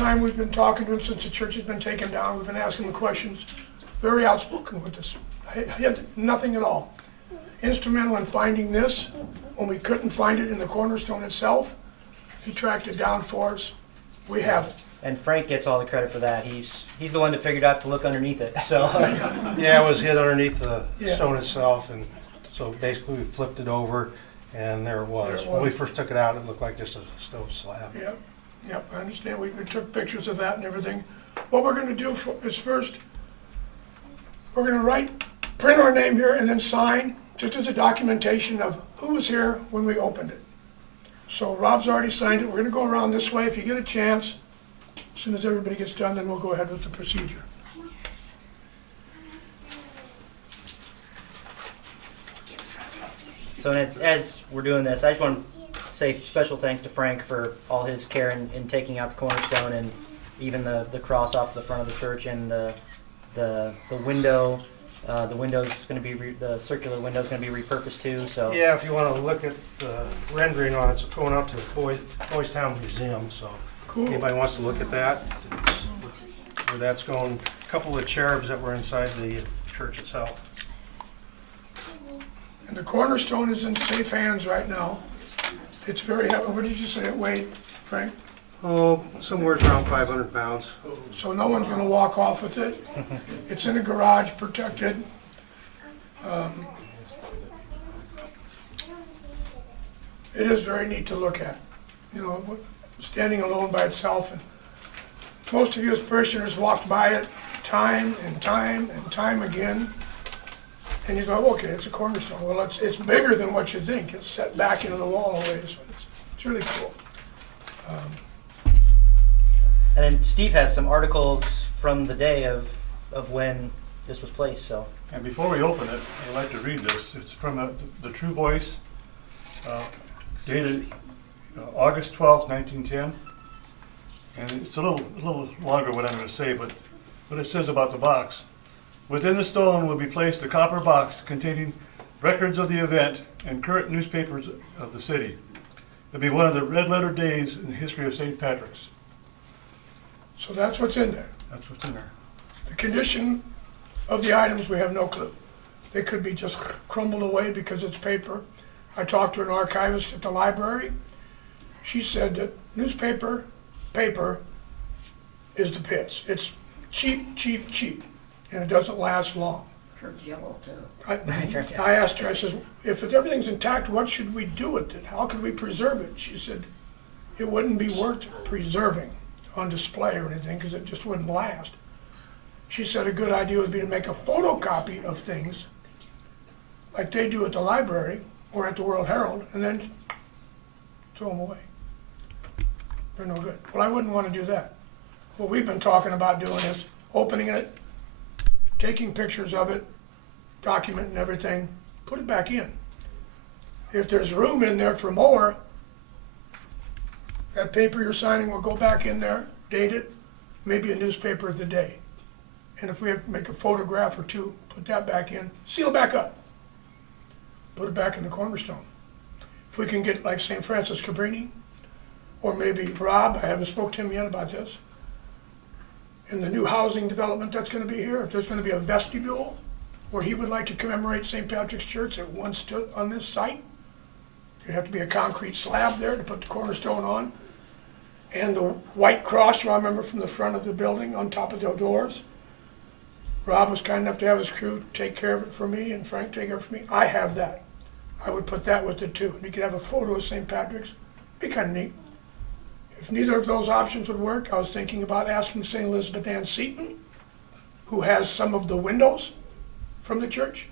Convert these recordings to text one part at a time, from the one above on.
time we've been talking to him since the church has been taken down. We've been asking him questions. Very outspoken with us. He had nothing at all. Instrumental in finding this when we couldn't find it in the cornerstone itself. He tracked it down for us. We have it. And Frank gets all the credit for that. He's the one that figured out to look underneath it. So Yeah, it was hid underneath the Yeah. stone itself, and so basically we flipped it over, and there it was. There it When we was. first took it out, it looked like just a stone slab. Yep, I understand. We took pictures of that and everything. What we're gonna do is first, we're gonna print our name here and then sign, just as a documentation of who was here when we opened it. So Rob's already signed it. We're gonna go around this way. If you get a chance, as soon as everybody gets done, then we'll go ahead with the procedure. So as we're doing this, I just want to say special thanks to Frank for all his care in taking out the cornerstone and even the cross off the front of the church and the window. The window's going to be the circular window's going to be repurposed too. So Yeah, if you want to look at the rendering on it, it's going out to the Boys Town Museum, so Cool. anybody wants to look at that, it's where that's going. A couple of cherubs that were inside the church itself. And the cornerstone is in safe hands right now. It's very heavy. What did you say it weighed, Frank? Oh, somewhere around 500 pounds. So no one's gonna walk off with it. It's in a garage, protected. It is very neat to look at, you know, standing alone by itself. And most of you as parishioners walked by it time and time and time again. And you go, okay, it's a cornerstone. Well, it's bigger than what you think. It's set back into the wall a ways. So it's really cool. and then Steve has some articles from the day of when this was placed. So And before we open it, I'd like to read this. It's from the True Voice, dated August 12th, 1910. And it's a little longer what I'm going to say, but what it says about the box. Within the stone will be placed a copper box containing records of the event and current newspapers of the city. It'll be one of the red-letter days in the history of St. Patrick's. So that's what's in there. That's what's in there. The condition of the items, we have no clue. They could be just crumbled away because it's paper. I talked to an archivist at the library. She said that paper is the pits. It's cheap, cheap, cheap, and it doesn't last long. Turns yellow too. I asked her, I said, if everything's intact, what should we do with it? How could we preserve it? She said, it wouldn't be worth preserving on display or anything because it just wouldn't last. She said a good idea would be to make a photocopy of things like they do at the library or at the World Herald and then throw them away. They're no good. Well, I wouldn't want to do that. What we've been talking about doing is opening it, taking pictures of it, documenting everything, put it back in. If there's room in there for more, that paper you're signing will go back in there, date it, maybe a newspaper of the day. And if we have to make a photograph or two, put that back in, seal it back up. Put it back in the cornerstone. If we can get like St. Francis Cabrini, or maybe Rob, I haven't spoke to him yet about this, in the new housing development that's gonna be here, if there's gonna be a vestibule where he would like to commemorate St. Patrick's Church that once stood on this site, there'd have to be a concrete slab there to put the cornerstone on. And the white cross, you remember from the front of the building on top of the doors. Rob was kind enough to have his crew take care of it for me and Frank take care of it for me. I have that. I would put that with it too. And you could have a photo of St. Patrick's. Be kind of neat. If neither of those options would work, I was thinking about asking St. Elizabeth Ann Seton, who has some of the windows from the church,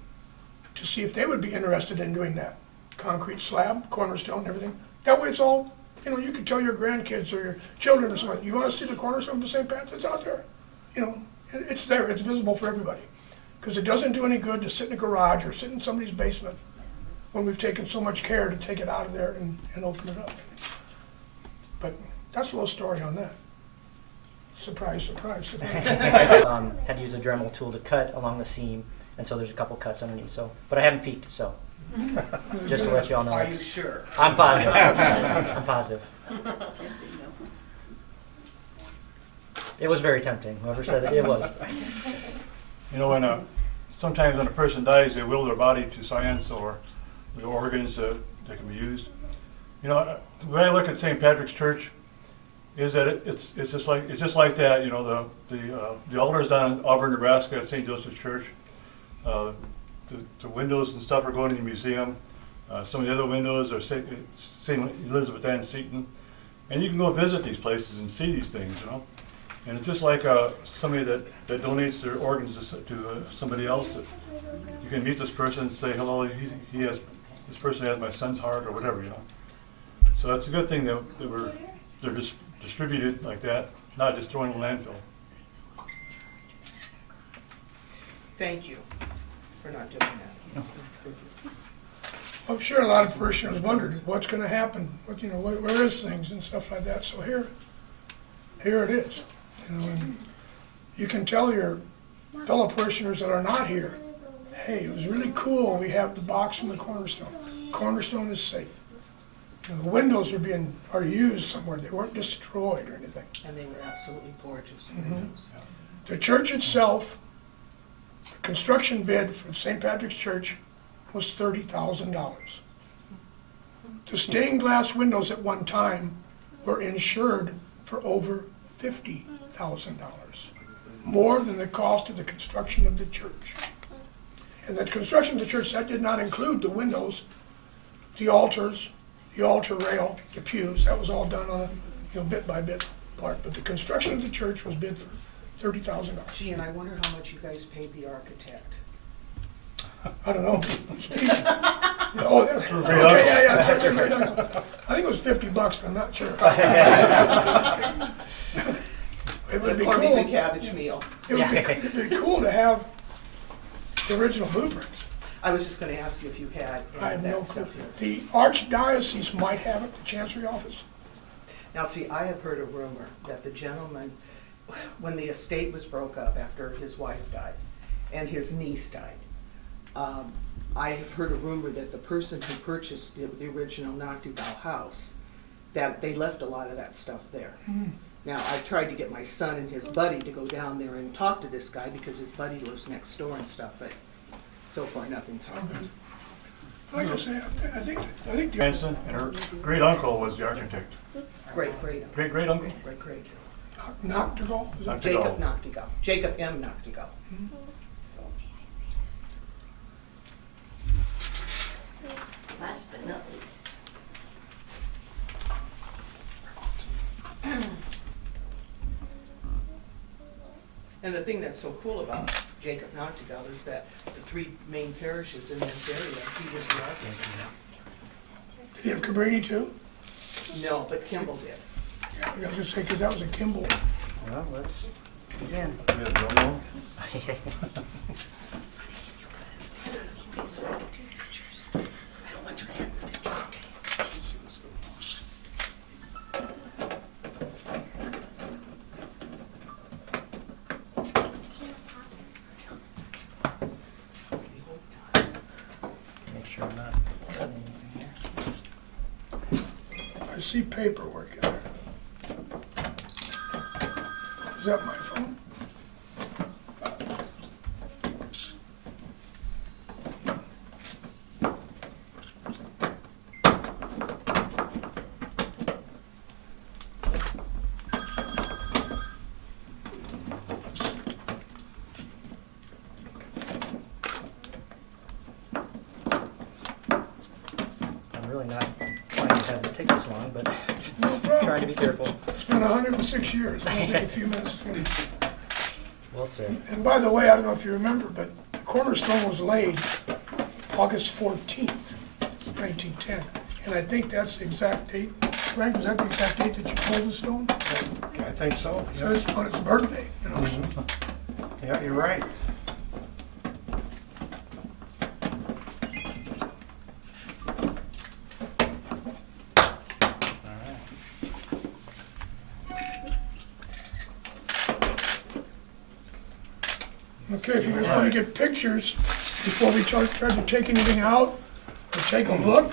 to see if they would be interested in doing that. Concrete slab, cornerstone, everything. That way it's all, you know, you could tell your grandkids or your children or something, you want to see the cornerstone of St. Patrick's? It's out there. You know, it's there, it's visible for everybody. Because it doesn't do any good to sit in a garage or sit in somebody's basement when we've taken so much care to take it out of there and open it up. But that's a little story on that. Surprise, surprise, surprise. had to use a Dremel tool to cut along the seam, and so there's a couple cuts underneath. So, but I haven't peeked, so just to let you all know. Are you sure? I'm positive. I'm positive. It was very tempting. Whoever said it, it was. You know, sometimes when a person dies, they will their body to science or the organs that can be used. You know, when I look at St. Patrick's Church, is that it's just like that. You know, the altars down in Auburn, Nebraska at St. Joseph's Church. The windows and stuff are going to the museum. Some of the other windows are St. Elizabeth Ann Seton, and you can go visit these places and see these things. You know, and it's just like somebody that donates their organs to somebody else. That you can meet this person and say hello. This person has my son's heart or whatever. You know, so it's a good thing that they're just distributed like that, not just thrown in the landfill. Thank you for not doing that. I'm sure a lot of parishioners wondered what's going to happen, where is things and stuff like that. So here it is. And you can tell your fellow parishioners that are not here, hey, it was really cool. We have the box and the cornerstone. Cornerstone is safe. The windows are used somewhere. They weren't destroyed or anything. And they were absolutely gorgeous Mm-hmm. windows. The church itself, the construction bid for St. Patrick's Church was $30,000. The stained glass windows at one time were insured for over $50,000, more than the cost of the construction of the church. And the construction of the church, that did not include the windows, the altars, the altar rail, the pews. That was all done on a bit by bit part. But the construction of the church was bid for $30,000. Gee, and I wonder how much you guys paid the architect. I don't know. Steve? Oh, that's Great okay, uncle. that's right, great uncle. I think it was $50, but I'm not sure. It would be Corned beef cool. and cabbage meal. It'd be cool to have the original blueprints. I was just gonna ask you if you had I any have of no that clue. stuff here. The archdiocese might have it, the chancery office. Now, see, I have heard a rumor that the gentleman, when the estate was broke up after his wife died and his niece died, I have heard a rumor that the person who purchased the original Noctigal house, that they left a lot of that stuff there. Now, I tried to get my son and his buddy to go down there and talk to this guy because his buddy lives next door and stuff, but so far nothing's happened. Like I say, I think the Hanson and her great uncle was the architect. Great uncle. Great uncle. Great. Noctigal, is that- Jacob Noctigal. Jacob M. Noctigal. So, Last but not least. and the thing that's so cool about Jacob Noctigal is that the three main parishes in this area, he was the architect. did he have Cabrini too? No, but Kimball did. Yeah, I was just saying, because that was a Kimball. Well, let's begin. We have the unknown. So I can take pictures. I don't want your hand in the picture, okay? Make sure I'm not cutting anything here. I see paperwork in there. Is that my phone? I'm really not trying to have this take this long, but No trying to problem. be careful. It's been 106 years. It'll take a few minutes. We'll see. And by the way, I don't know if you remember, but the cornerstone was laid August 14th, 1910. And I think that's the exact date. Frank, was that the exact date that you pulled the stone? I think so, So yes. it's on its birthday, Yeah, you're right. Okay, if you guys want to get pictures before we try to take anything out or take a look,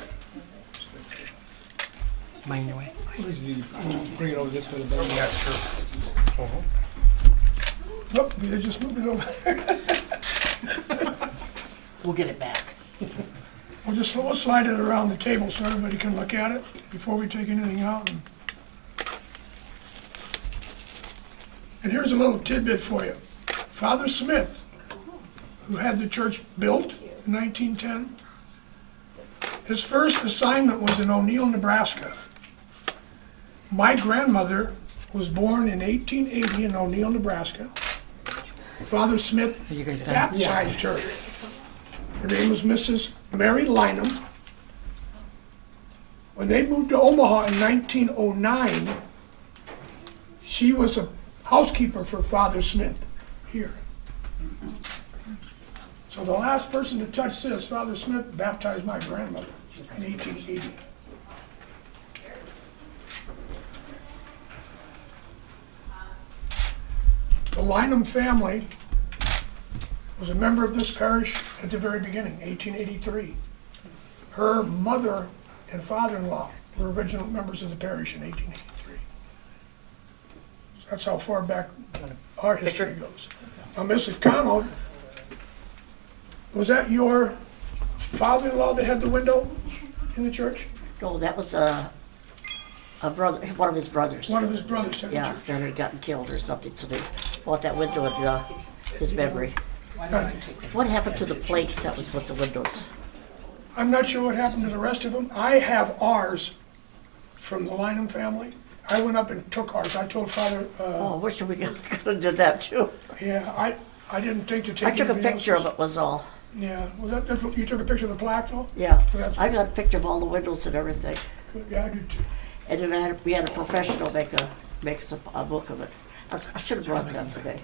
Mine away. Bring it over this way. Yeah, sure. Nope, they just moved it over. We'll get it back. We'll slide it around the table so everybody can look at it before we take anything out. And here's a little tidbit for you. Father Smith, who had the church built in 1910, his first assignment was in O'Neill, Nebraska. My grandmother was born in 1880 in O'Neill, Nebraska. Father Smith baptized her. Her name was Mrs. Mary Lynham. When they moved to Omaha in 1909, she was a housekeeper for Father Smith here. So the last person to touch this, Father Smith baptized my grandmother in 1880. The Lynham family was a member of this parish at the very beginning, 1883. Her mother and father-in-law were original members of the parish in 1883. So that's how far back our history goes. Now, Mrs. Connell, was that your father-in-law that had the window in the church? No, that was a brother, one of his brothers. One of his brothers had the Yeah, church. that had gotten killed or something, so they bought that window in his memory. What happened to the plates that was with the windows? I'm not sure what happened to the rest of them. I have ours from the Lynham family. I went up and took ours. I told Father, Oh, wish we could have did that too. yeah, I didn't think to take I took a anybody picture of else's. it was all. Yeah, well, that's what, you took a picture of the plaque though? Yeah, That's- I got a picture of all the windows and everything. Yeah, I did too. And then we had a professional make us a book of it. I should have brought that today.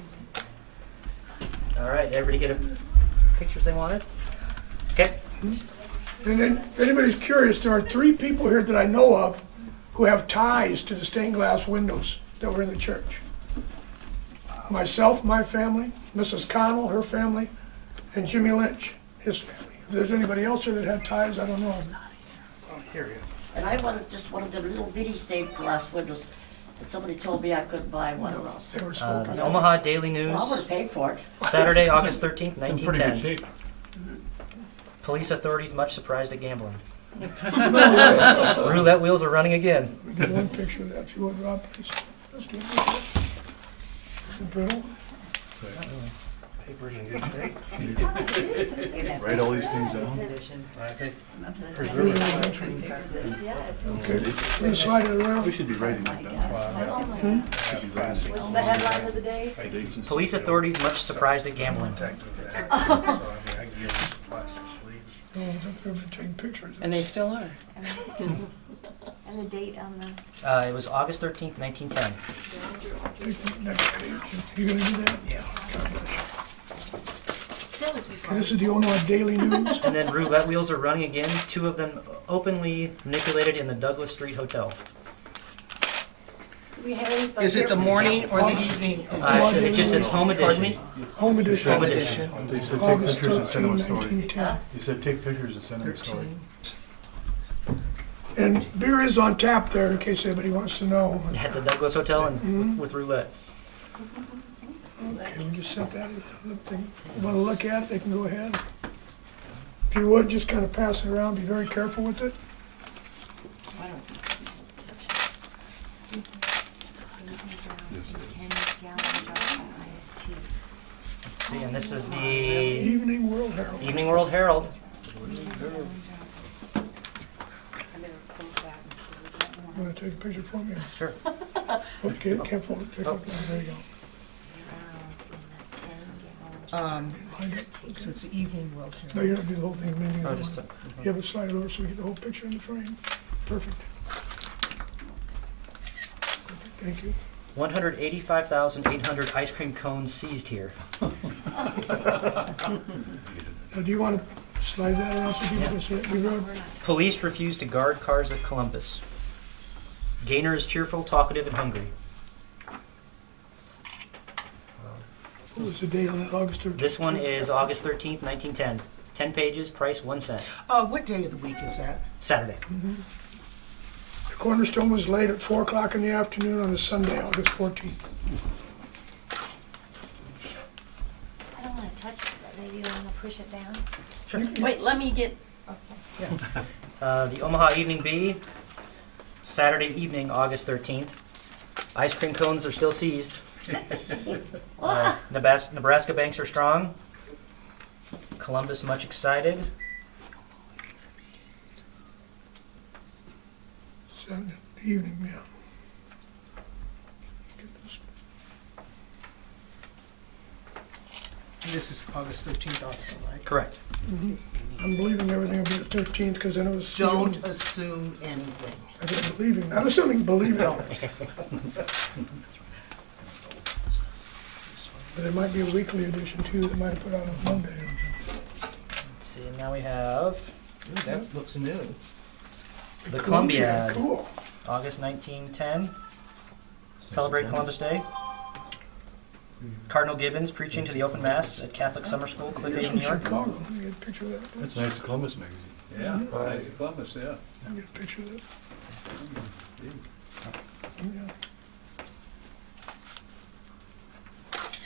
All right, everybody get a pictures they wanted? Okay. And then, if anybody's curious, there are 3 people here that I know of who have ties to the stained glass windows that were in the church. Myself, my family, Mrs. Connell, her family, and Jimmy Lynch, his family. If there's anybody else here that had ties, I don't know. Oh, here you And I wanted just one of them little bitty stained glass windows, and somebody told me I couldn't buy one of those. They were spoken The of. Omaha Daily News, Well, I would have paid for it. Saturday, August 13th, It's in pretty good 1910. shape. Police authorities much surprised at gambling. Roulette wheels are running again. We get one picture of that, if you would, Rob, please. Let's do it. Is it brittle? Paper's in good shape. Write all these things down. I think Really preserve nice it. one. Okay, we're gonna slide it We around. should be writing that down. Plastic The headline of the day? Dates and Police stuff. authorities much surprised at gambling. protective. So, I mean, I can give them plastic sleeves. Oh, I think they were taking pictures. And they still are. And the date on the, It was August 13th, 1910. Take the next page. You gonna do that? Yeah. that was before. This is the Omaha Daily News. And then roulette wheels are running again, 2 of them openly manipulated in the Douglas Street Hotel. Do we have anybody Is here it the from morning or the evening? It just says home Pardon edition. me? Home edition. Home edition. They said take August pictures and send them 13, a story. 1910. You said take pictures and send them a story. And beer is on tap there in case anybody wants to know. At the Douglas Hotel and with roulette. Okay, we just set that, if they want to look at it, they can go ahead. If you would, just kind of pass it around, be very careful with it. See, and this is the Evening World Herald. Evening World Herald. You want to take a picture for me? Sure. Okay, can't fold it, take it, there you go. Um, Behind it. so it's the evening World No, Herald. you don't do the whole thing, maybe. Oh, just Yeah, but slide it over so we get the whole picture in the frame. Perfect. Thank you. 185,800 ice cream cones seized here. Now, do you want to slide that around so people can see it? We wrote, Police refuse to guard cars at Columbus. Gaynor is cheerful, talkative, and hungry. what was the date on that, August 13th? This one is August 13th, 1910. 10 pages, price 1 cent. What day of the week is that? Saturday. The cornerstone was laid at 4 o'clock in the afternoon on a Sunday, August 14th. push it down? Sure. Wait, let me get, The Omaha Evening Bee, Saturday evening, August 13th. Ice cream cones are still seized. Nebraska banks are strong. Columbus much excited. Saturday evening, yeah. Get this. This is August 13th also, right? Correct. I'm believing everything will be the 13th, because then it was Don't sealed. assume anything. I didn't believe him. I'm assuming believe it. But it might be a weekly edition too, that might have put out on Monday. Let's see, now we have That looks new. the Columbiad, Cool. August 1910. Celebrate Columbus Day. Cardinal Gibbons preaching to the open mass at Catholic Summer School, Cliff Here's Haven, from New York. Chicago. Let me get a picture of that. That's nice Columbus magazine. Yeah, nice Columbus, yeah. Let me get a picture of that. Yeah.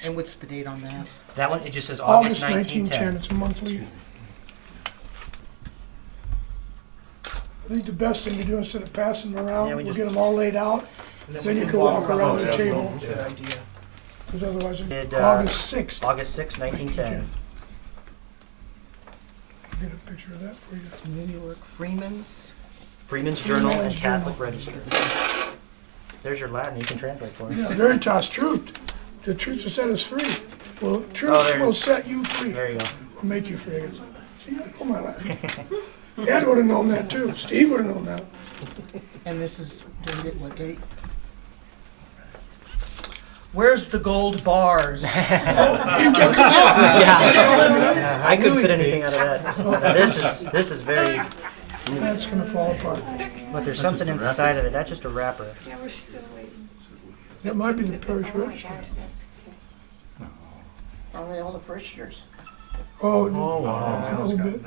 And what's the date on that? That one, it just says August August 1910, 1910. it's a monthly. I think the best thing to do instead of passing them around, Yeah, we we'll just- get them all laid out, then you can walk around the table, Good idea. because otherwise, Did, August 6th. August 6, 1910. Get a picture of that for you. New York Freeman's. Freeman's Journal and Freeman's Catholic Journal. Register. There's your Latin, you can translate for me. Yeah, Veritas Truth. The truth will set us free. Well, Oh, truth there it will is. set you free. There you go. Will make you free. See, I know my Latin. Ed would have known that too. Steve would have known that. And this is dated what date? Where's the gold bars? Yeah, I couldn't fit anything out of that. Now, this is very, That's gonna fall apart. but there's something inside of it. That's just a wrapper. Yeah, we're still waiting. That might be the parish register. are they all the parishioners? Oh, a little bit.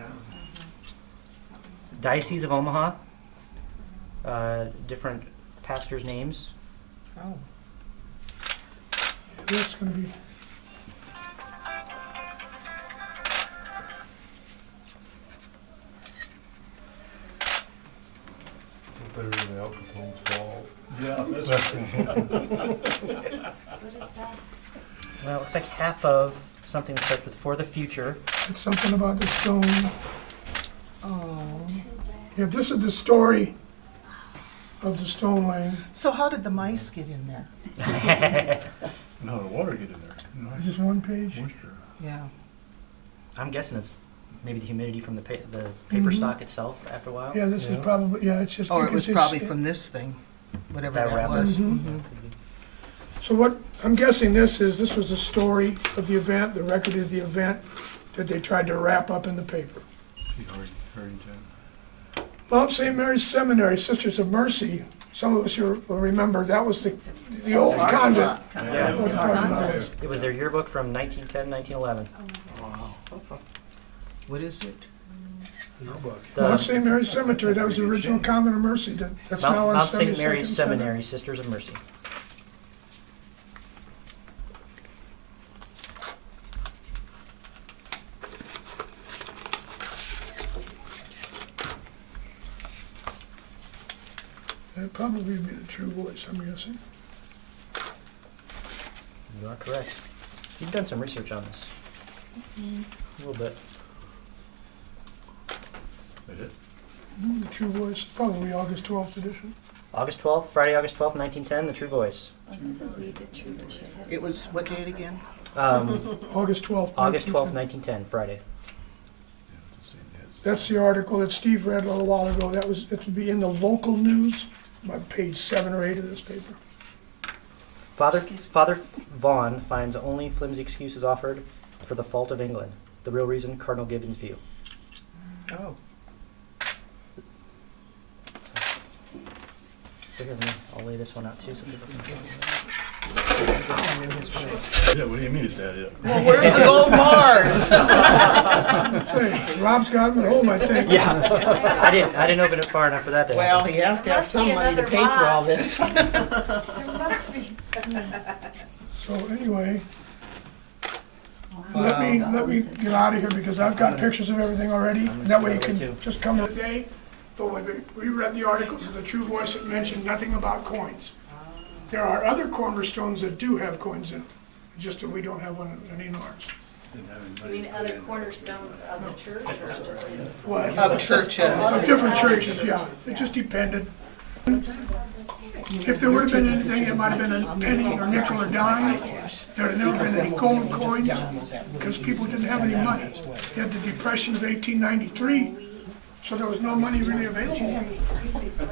Diocese of Omaha. Different pastors' names. Oh. That's gonna be. Better than the Alcapone's ball. Yeah, What is that? Well, it looks like half of something that starts with "For the Future." It's something about the stone. Oh. Yeah, this is the story of the stone laying. So how did the mice get in there? and how the water get in there. You know, It's just one page. moisture. Yeah. I'm guessing it's maybe the humidity from the paper stock itself after a while. Yeah, this is probably, yeah, it's just. Or it because was it's- probably from this thing, whatever That that wrapper. was. Mhm. Mhm. So what, I'm guessing this was the story of the event, the record of the event that they tried to wrap up in the paper. See, Harrington. Mount St. Mary's Seminary, Sisters of Mercy, some of us will remember, that was the old convent. Yeah. What the convent was. It was their yearbook from 1910, 1911. What is it? Yearbook. Mount The St. Mary's Cemetery, that was the original convent of Mercy, that's now on Mount St. 72nd Mary's Center. Seminary, Sisters of Mercy. That'd probably be the true voice, I'm guessing. You are correct. You've done some research on this. A little bit. Is it? The true voice, probably August 12th edition. August 12th, Friday, August 12th, 1910, The True Voice. It was what date again? August 12th. August 12th, 1910. 1910, Friday. Yeah, it's the same as. That's the article that Steve read a little while ago. That was, it would be in the local news, about page 7 or 8 of this paper. Father Vaughan finds only flimsy excuses offered for the fault of England. The real reason, Cardinal Gibbons' view. Oh. So here, I'll lay this one out too so people can. Yeah, what do you mean is that it? Well, where's the gold bars? Say, Rob's got them at home, I think. Yeah, I didn't open it far enough for that to Well, happen. he has to have Must be some money to another pay for all box. this. There must be. So anyway, Let me get out of here because I've got pictures of everything already. And that way you can just come today. But when we read the articles of the True Voice, it mentioned nothing about coins. There are other cornerstones that do have coins in them, just that we don't have one in ours. You mean other cornerstones of the church or just in? What? Of churches. Of different churches, yeah. It just depended. If there would have been anything, it might have been a penny or nickel or dime. There had never been any gold coins because people didn't have any money. You had the Depression of 1893, so there was no money really available.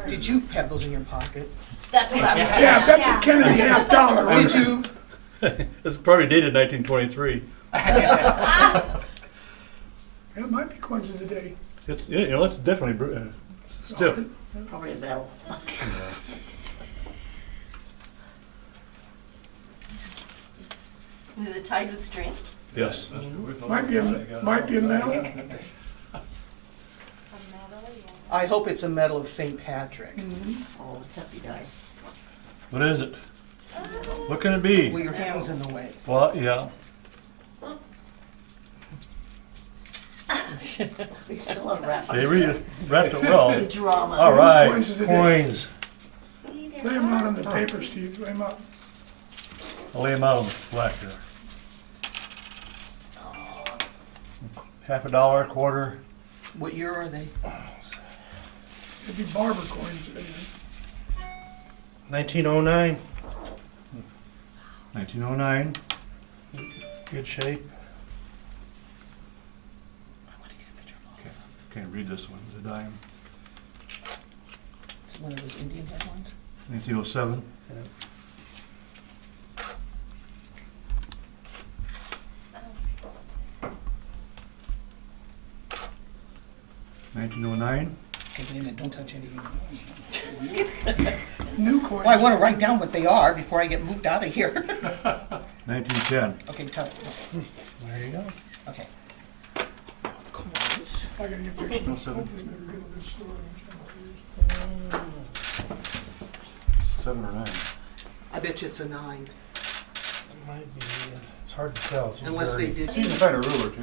Did you have those in your pocket? That's what I was. Yeah, that's a Kennedy half dollar. Did you? It's probably dated 1923. It might be coins of the day. It's, you know, it's definitely stiff. Probably a metal. Is it tied with string? Yes. Might be a metal. I hope it's a medal of St. Patrick. Oh, happy guy. What is it? What can it be? Well, your hand's in the way. Well, yeah. We still unwrapped. They really wrapped it well. The drama. All right. Coins of the day. Coins. Lay them out on the paper, Steve. Lay them out. I'll lay them out on the flat there. $50, a quarter. What year are they? It'd be barber coins. 1909. 1909. Good shape. Can't read this one. It's a dime. It's one of those Indian head ones? 1907. Yeah. $1909. Okay, wait a minute, don't touch anything. New coins. Well, I want to write down what they are before I get moved out of here. 1910. Okay, tell, There you go. okay. I gotta get pictures. No, 7. 7 or 9. I bet you it's a 9, It might be, it's hard to tell. It's unless they very- did. You can find a ruler too.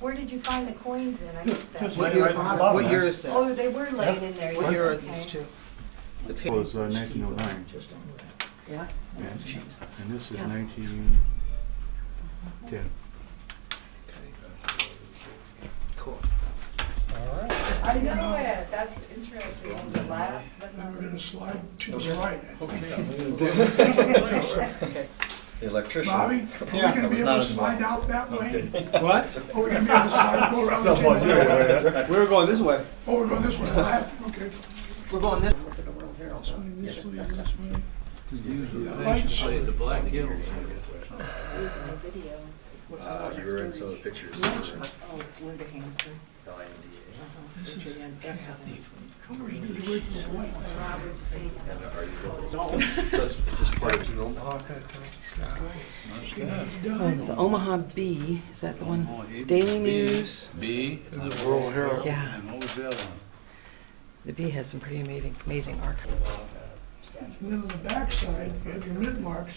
Where did you find the coins then? I missed that. Just What lay year, right at the bottom what year there. is that? Oh, they were laying in there. What year are Okay. these two? The It pa- was 1909. Yeah. And this is 1910. Cool. All right. I know it. That's interesting. The last, but Then not we're gonna slide to the right. The electrician. Bobby, are we gonna be able to slide out that way? What? Are we gonna be able to slide, go around the That's what table? you're- We were going this way. Oh, we're going this way. Okay. We're going this, This way, this way. Lights. The Black Hills. You were in some of the pictures. oh, Linda Hanson. Come where you do the way from the light. So it's just part of The Omaha Bee, is that the one? Daily News? B, and the World Herald. Yeah. And what was the other one? The Bee has some pretty amazing art. And then on the back side, you have your mid marks,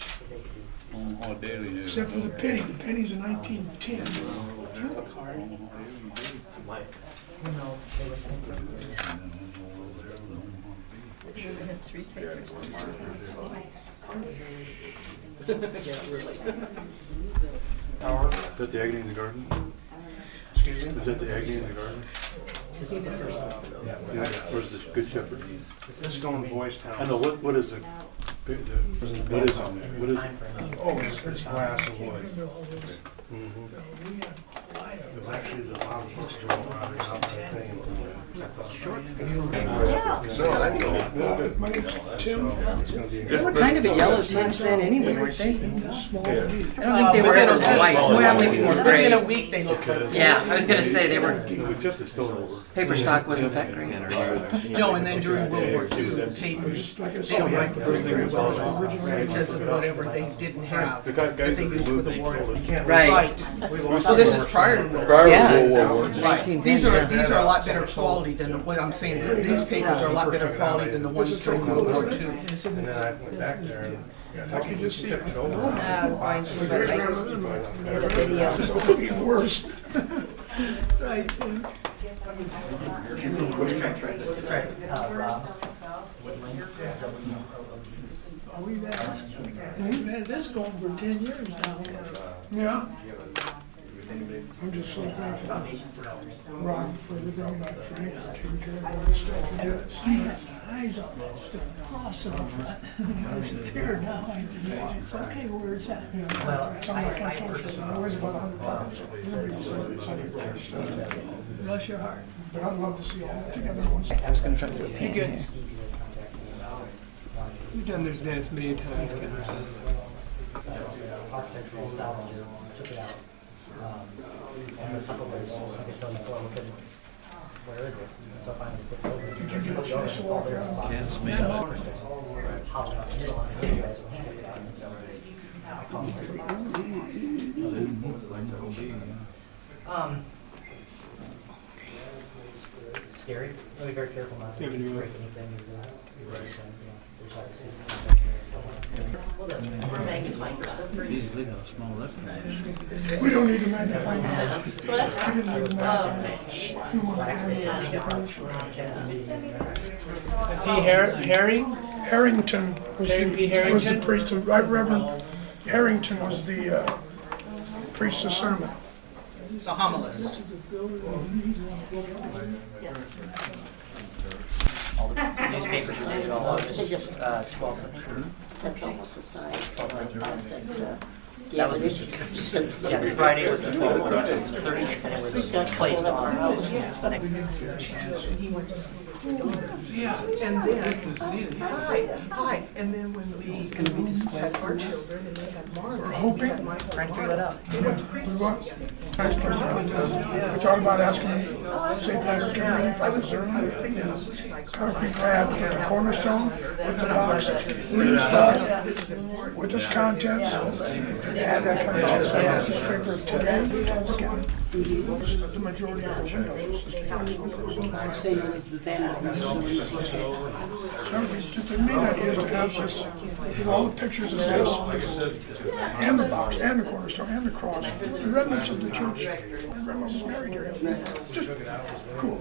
Omaha Daily News. except for the penny. The penny's in 1910. Do you have a card? Is that the Agony in the Garden? Excuse me? Is that the Agony in the Garden? Yeah. Where's the Good Shepherd? This is going to Boys Town. I know, what is what is on there? What is it? Oh, it's glass and wood. It was actually the bottom post around the thing. My name's Tim. They were kind of a yellow tinge then anyway, weren't they? I don't think they were Within a ever week- white. Well, maybe more Within a gray. week, they look like. Yeah, I was gonna say they were, We tipped the stone over. paper stock wasn't that great. No, and then during World War II, the papers, they don't write very well at all because of whatever they didn't have that they used for the war. Right. Well, this is prior to World War. Yeah. Right. 1910, These are yeah. a lot better quality than what I'm saying. These papers are a lot better quality than the ones during World War II. And then I went back there and I could just see it. I was going to, but I did a video. It's even worse. Right. We've had this going for 10 years now. Yeah. I'm just so thankful. Ron, for everything about Frank, for taking care of all this stuff. He did it. I had eyes on that stuff, awesome. It's here now, it's okay, where's that? It's on my front porch, so I always about 100 pounds. It's under there. Bless your heart. But I'd love to see all that together once. I was gonna try to do Be good. You've done this dance many times. Architectural salvage, took it out. And a couple of days, I could tell before I looked at it, where is it? So I finally put it over. Did you get a chance to walk around? Scary. Be very careful not to break anything. We don't need a magnifying glass. We didn't need a I see Herring. Harrington was David P. the Harrington? priest, Right Reverend Harrington was the priest of sermon. The homilist. All the newspapers related all August 12th. That's almost the size of the times that the That was ammunition comes in. Yeah, Friday was the 12th, it was 30, and it was placed on our house. Yeah, and then, hi, and then when we had our children and they had Marlon. We're hoping. Trying to figure that out. We want, nice place to put this. We talked about asking St. Patrick's Day reading for the sermon. Concrete pad with a cornerstone, with the box, reinstalled, with its contents, and add that kind of stuff. Paper today, the majority of the windows. The main idea is to have this, all the pictures of this, and the box, and the cornerstone, and the cross, the remnants of the church. Grandma was married here. Just cool.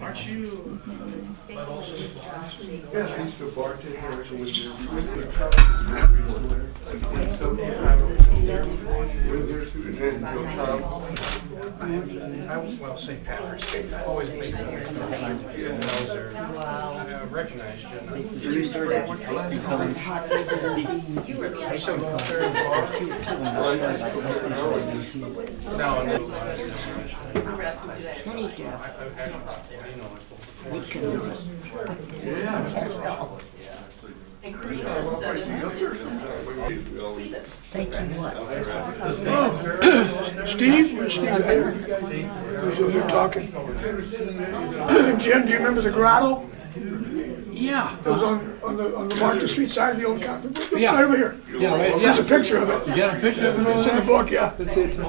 Aren't you? Well, St. Patrick's Day, always made the headlines. Those are recognized. Thank you, what? Steve, where's Steve at? They're talking. Jim, do you remember the grotto? Yeah. It was on the Market Street side of the old county. Yeah. Right over here. Yeah, right, There's a picture of it. You got a picture of it? It's in the book, yeah. That's it. I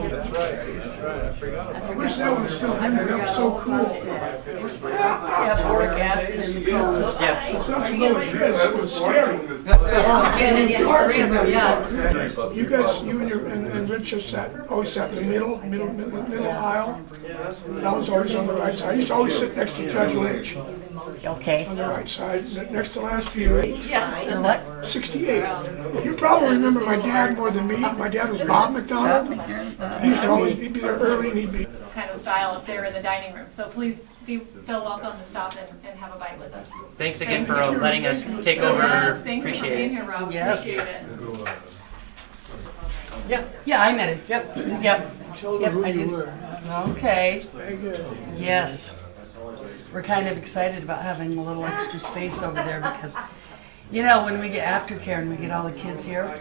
wish that was still in there. That was so cool. have boric acid in the cones. Yeah. Such little kids, it was scary. You guys, you and Rich just always sat in the middle aisle. And I was always on the right side. I used to always sit next to Judge Lynch. Okay. On the right side, next to last view. And what? 68. You probably remember my dad more than me. My dad was Bob McDonald. He used to always, he'd be there early and he'd be. Kind of style if they're in the dining room. So please feel welcome to stop and have a bite with us. Thanks again for letting us take over. Yes, thanks for Appreciate being it. here, Rob. Yes. Appreciate it. Yeah, I met him. Yep. Yep, I did. Okay. Very good. Yes. We're kind of excited about having a little extra space over there because, you know, when we get aftercare and we get all the kids here,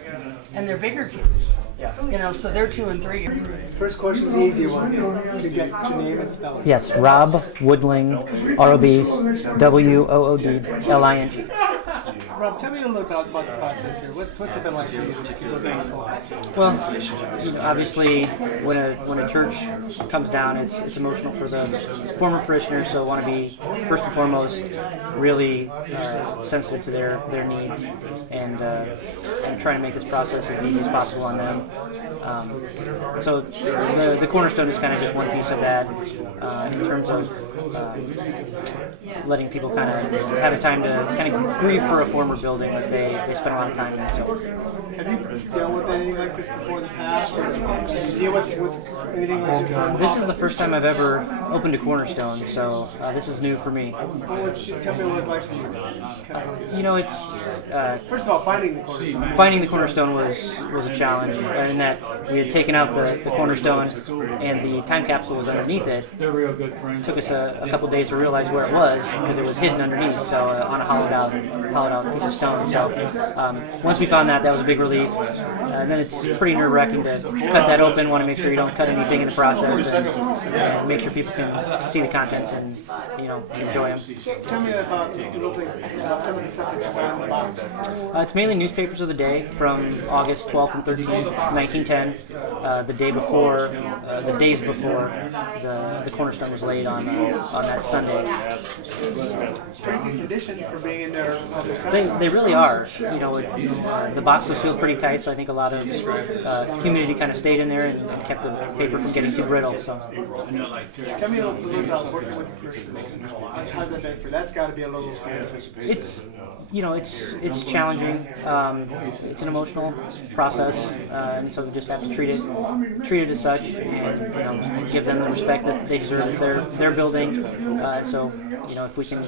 and they're bigger kids, you know, so they're 2 and 3. First question's the easy one. To get your name and spelling. Yes, Rob Woodling, ROB, WOODLING. Rob, tell me a little bit about the process here. What's it been like for you to go things along? Well, obviously, when a church comes down, it's emotional for the former parishioners. So I want to be first and foremost really sensitive to their needs and trying to make this process as easy as possible on them. So the cornerstone is kind of just one piece of that in terms of letting people kind of have a time to kind of grieve for a former building that they spent a lot of time in. So. Have you dealt with anything like this before in the past? Or did you deal with anything like this? This is the first time I've ever opened a cornerstone, so this is new for me. Tell me what it was like for you. You know, it's first of all, finding the cornerstone. Finding the cornerstone was a challenge, in that we had taken out the cornerstone, and the time capsule was underneath it. It took us a couple days to realize where it was because it was hidden underneath, so on a hollowed out piece of stone. So once we found that was a big relief. And then it's pretty nerve-wracking to cut that open. Want to make sure you don't cut anything in the process, and make sure people can see the contents and enjoy them. Tell me about a little bit about some of the stuff that you found in the box. It's mainly newspapers of the day from August 12th and 13th, 1910, the days before the cornerstone was laid on that Sunday. Pretty good condition for being in there on the Sunday. They really are. The box was sealed pretty tight, so I think a lot of humidity kind of stayed in there and kept the paper from getting too brittle. So. Tell me a little bit about working with the parishioners. How's that been for? That's got to be a little. It's challenging. It's an emotional process, and so we just have to treat it as such, and give them the respect that they deserve. It's their building, so if we can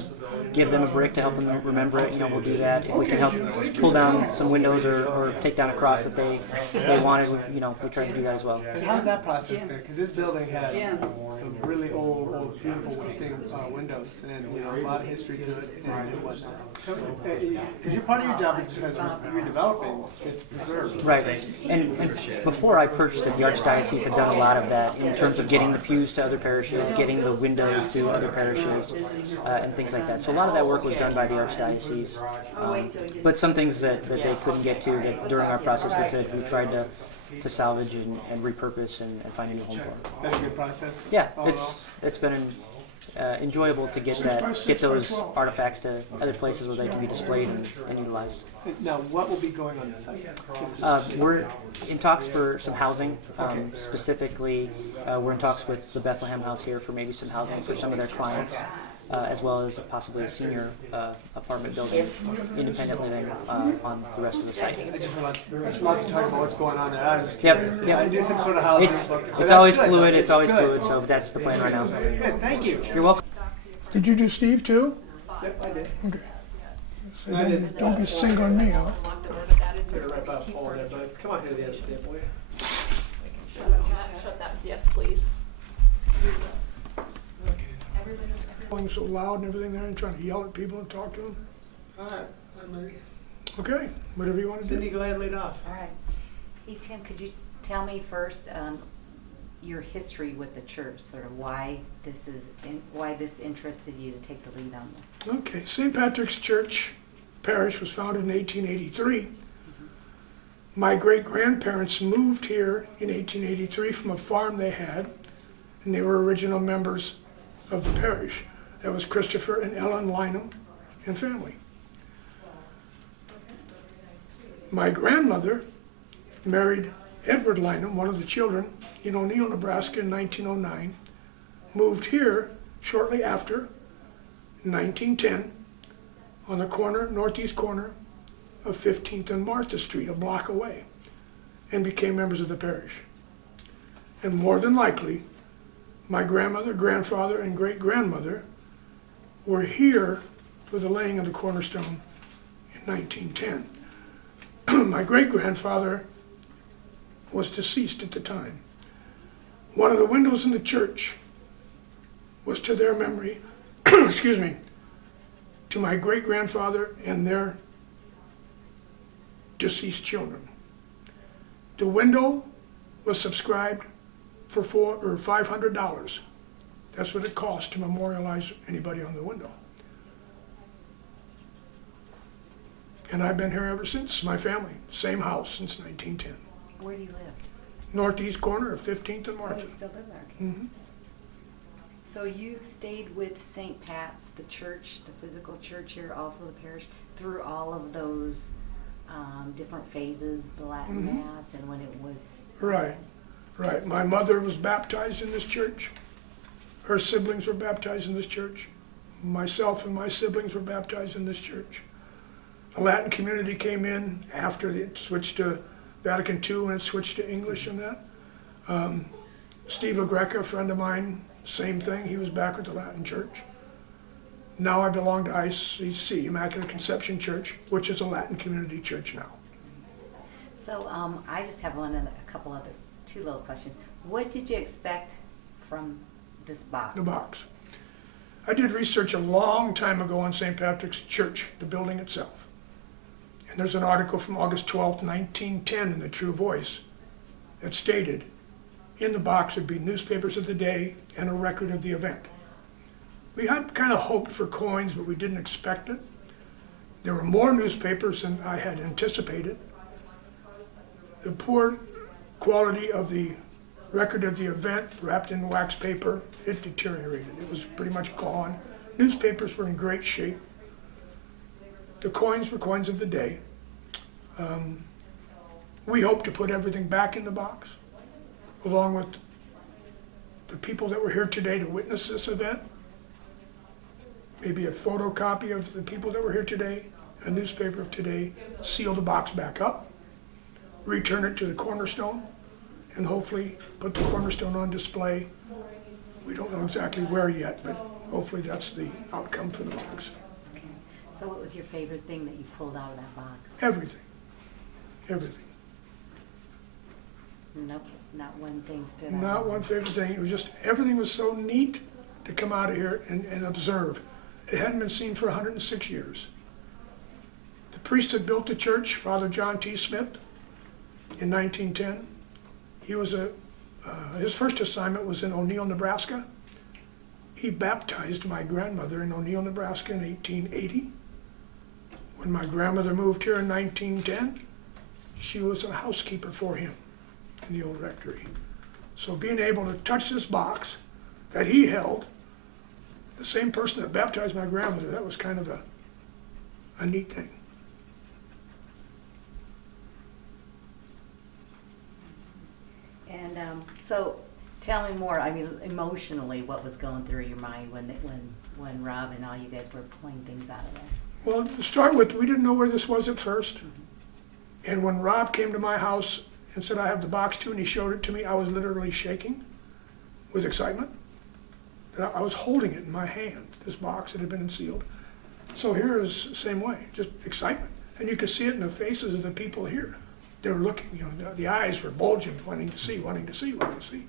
give them a brick to help them remember it, we'll do that. If we can help pull down some windows or take down a cross that they wanted, we try to do that as well. How's that process been? Because this building had some really old, beautiful stained windows, and a lot of history to it and whatnot. Because part of your job is because redeveloping is to preserve. Right, and before I purchased it, the Archdiocese had done a lot of that in terms of getting the pews to other parishes, getting the windows to other parishes, and things like that. So a lot of that work was done by the Archdiocese. But some things that they couldn't get to, that during our process we tried to salvage and repurpose and find a new home for. That's a good process? Yeah, it's been enjoyable to get those artifacts to other places where they can be displayed and utilized. Now, what will be going on the site? We're in talks for some housing. Specifically, we're in talks with the Bethlehem House here for maybe some housing for some of their clients. As well as possibly a senior apartment building, independent living on the rest of the site. There's lots of talk about what's going on there. I was just Yep. do some sort of housing. It's always fluid. It's always fluid. So that's the plan right now. Good. Thank you. You're welcome. Did you do Steve too? Yep, I did. Okay. So don't be singling me out. Right by the pole there, but come on here, the other table. Shut that, yes, please. Excuse us. Going so loud and everything there and trying to yell at people and talk to them. All right, I'm ready. Okay, whatever you want to do. Cindy, go ahead and lead off. All right. Hey, Tim, could you tell me first your history with the church, sort of why this interested you to take the lead on this? Okay, St. Patrick's Church Parish was founded in 1883. My great-grandparents moved here in 1883 from a farm they had, and they were original members of the parish. That was Christopher and Ellen Lynham and family. My grandmother married Edward Lynham, one of the children, in O'Neill, Nebraska in 1909, moved here shortly after, in 1910, on the northeast corner of 15th and Martha Street, a block away, and became members of the parish. And more than likely, my grandmother, grandfather, and great-grandmother were here for the laying of the cornerstone in 1910. My great-grandfather was deceased at the time. One of the windows in the church was to their memory, excuse me, to my great-grandfather and their deceased children. The window was subscribed for $500. That's what it cost to memorialize anybody on the window. And I've been here ever since, my family, same house since 1910. Where do you live? Northeast corner of 15th and Oh, you Martha. still live there? Mhm. So you stayed with St. Pat's, the church, the physical church here, also the parish, through all of those different phases, the Latin Mhm. Mass, and when it was. Right, right. My mother was baptized in this church. Her siblings were baptized in this church. Myself and my siblings were baptized in this church. The Latin community came in after it switched to Vatican II and it switched to English and that. Steve LaGreca, a friend of mine, same thing. He was back with the Latin Church. Now I belong to ICC, Immaculate Conception Church, which is a Latin community church now. So I just have a couple other, two little questions. What did you expect from this box? The box. I did research a long time ago on St. Patrick's Church, the building itself. And there's an article from August 12th, 1910 in the True Voice that stated in the box would be newspapers of the day and a record of the event. We had kind of hoped for coins, but we didn't expect it. There were more newspapers than I had anticipated. The poor quality of the record of the event, wrapped in wax paper, it deteriorated. It was pretty much gone. Newspapers were in great shape. The coins were coins of the day. We hope to put everything back in the box, along with the people that were here today to witness this event. Maybe a photocopy of the people that were here today, a newspaper of today, seal the box back up, return it to the Cornerstone, and hopefully put the Cornerstone on display. We don't know exactly where yet, but hopefully that's the outcome for the box. Okay. So what was your favorite thing that you pulled out of that box? Everything. Everything. Nope, not one thing stood out. Not one favorite thing. It was just, everything was so neat to come out of here and observe. It hadn't been seen for 106 years. The priest that built the church, Father John T. Smith, in 1910, he was his first assignment was in O'Neill, Nebraska. He baptized my grandmother in O'Neill, Nebraska in 1880. When my grandmother moved here in 1910, she was a housekeeper for him in the old rectory. So being able to touch this box that he held, the same person that baptized my grandmother, that was kind of a neat thing. And so tell me more, I mean, emotionally, what was going through your mind when Rob and all you guys were pulling things out of there? Well, to start with, we didn't know where this was at first. And when Rob came to my house and said, I have the box too, and he showed it to me, I was literally shaking with excitement. I was holding it in my hand, this box that had been sealed. So here is the same way, just excitement. And you could see it in the faces of the people here. They were looking, the eyes were bulging, wanting to see, wanting to see, wanting to see.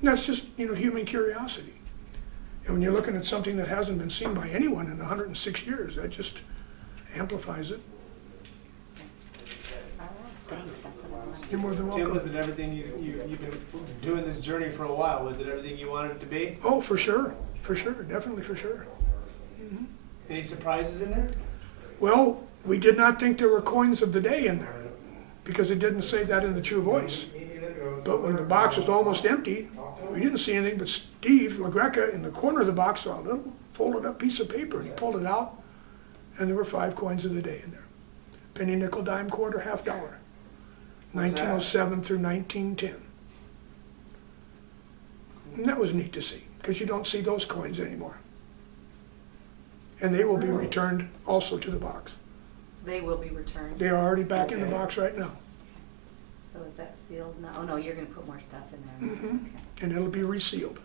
And that's just, human curiosity. And when you're looking at something that hasn't been seen by anyone in 106 years, that just amplifies it. All right, thanks, that's what I wanted. You're more than Tim, welcome. was it everything you've been doing this journey for a while? Was it everything you wanted it to be? Oh, for sure, definitely for sure. Mhm. Any surprises in there? Well, we did not think there were coins of the day in there because it didn't say that in the True Voice. But when the box was almost empty, we didn't see anything but Steve LaGreca in the corner of the box saw a little folded up piece of paper and he pulled it out and there were 5 coins of the day in there. Penny, nickel, dime, quarter, $50. 1907 through 1910. And that was neat to see because you don't see those coins anymore. And they will be returned also to the box. They will be returned. They are already back in the box right now. So is that sealed now? Oh no, you're gonna put more stuff in there. Mhm. Okay. And it'll be resealed.